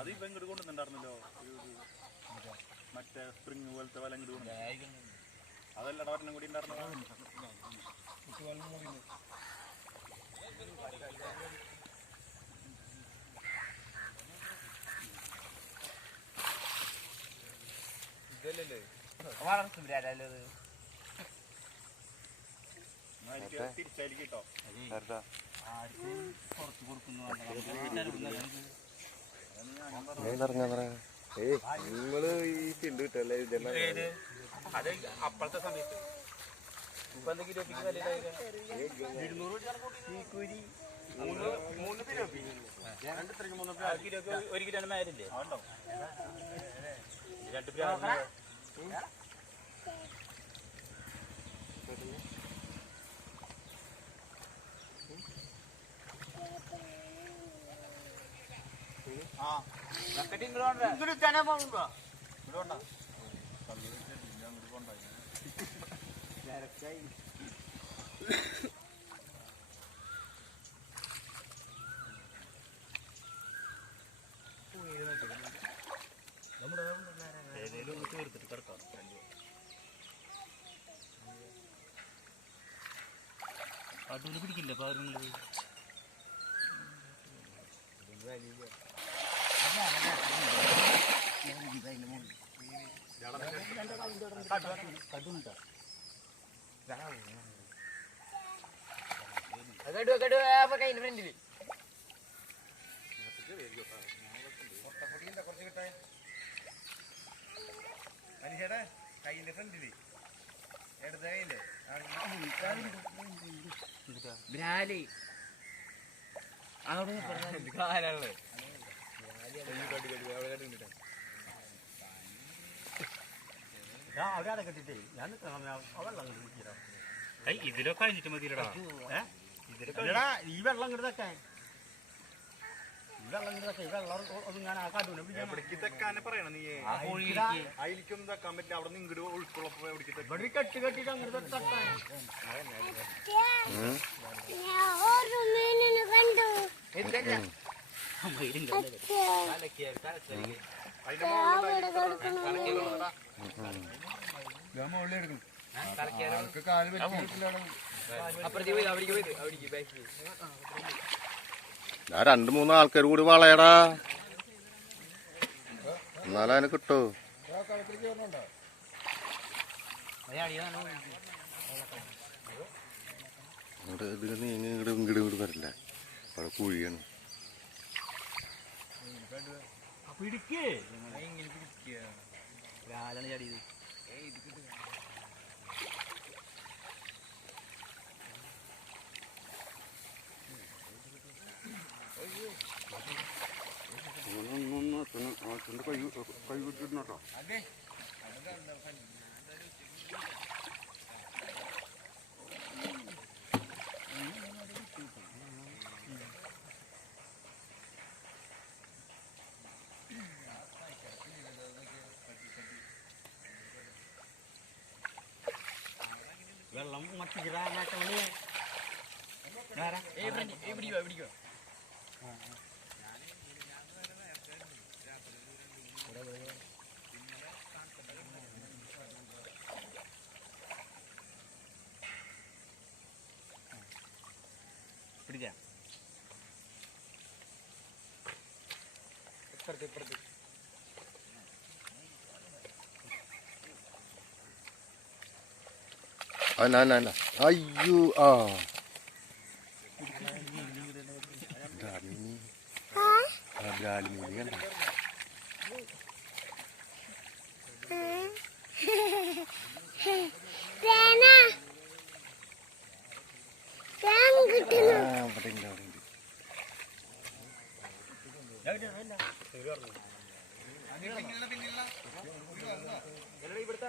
അത് ഇപ്പൊ ഇങ്ങോട്ട് കൊണ്ടുവന്നിട്ടുണ്ടായിരുന്നല്ലോ മറ്റേ സ്പ്രിങ് പോലത്തെ വല ഇങ്ങോട്ട് കൊണ്ടുവന്നു അതല്ലടാ ഒരെണ്ണം കൂടി ഉണ്ടായിരുന്നു തിരിച്ചായിരിക്കും കേട്ടോ. ഏയ് നിങ്ങൾ ഈ ഫീൽഡ് കിട്ടല്ലേ അത് അപ്പോഴത്തെ സമയത്ത്. ഒരു കിലോ മേലില്ലേ രണ്ട് കിലോ ഇങ്ങോട്ട് തന്നെ പോകുമ്പോ ഇങ്ങോട്ടാ അടൂര് പിടിക്കില്ല പാരുള്ളത് മനുഷ്യടെ കയ്യിന്റെ ഫ്രണ്ടിൽ ഇടത് കയ്യിൽ ബ്രാലി. അവിടെ അവിടെ അടക്കട്ടിട്ടേ ഞാൻ വെള്ളം ഇതിലോ കഴിഞ്ഞിട്ട് മതിയിലടാ ഇതിലോ ഈ വെള്ളം ഇങ്ങോട്ട് തെക്കാൻ. ഈ വെള്ളം തെക്കാൻ. ഈ വെള്ളം ഞാൻ ആ ഇവിടെ കെട്ടി കെട്ടിട്ട് അങ്ങോട്ട് മീനിനെ കണ്ടു? രണ്ട് മൂന്ന് ആൾക്കാർ കൂടി വളയടാ. എന്നാലും അതിന് കിട്ടോ. ഇങ്ങോട്ട് ഇങ്ങോട്ട് ഇങ്ങോട്ട് വരില്ല. അവിടെ കുഴിയാണ്. പിടിക്കേ ബ്രാലാണ് ചടിയത് കൈ വിട്ടിട്ടോ வெள்ளம் மக்கிக்கிறா நாட்டவனே எப்படி எப்படிக்கோ பிடிக்க? இப்படி അല്ല അല്ല അല്ല അയ്യോ ആ. ബ്രാലിമീനി കണ്ട ഇവിടുത്തെ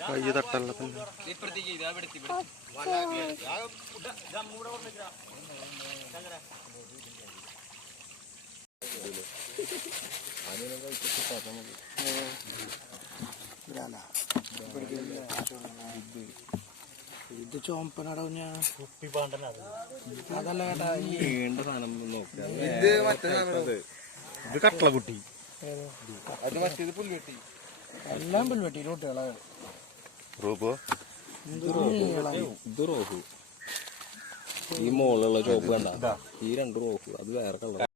കയ്യ് തട്ടല്ല ഇത് ചോമ്പനടഞ്ഞ കുപ്പി പാണ്ടനാണ് അതല്ല കേട്ടാ ഈ നീണ്ട സാധനം ഇത് മറ്റേ ഇത് കട്ടളക്കുട്ടി. അത് മറ്റേത് പുൽവെട്ടി എല്ലാം റൂപോ ഇത് റോഹു. ഈ മോളിലുള്ള ചോപ്പ് കണ്ട? ഈ രണ്ട് റോഹു. അത് വേറെ കളർ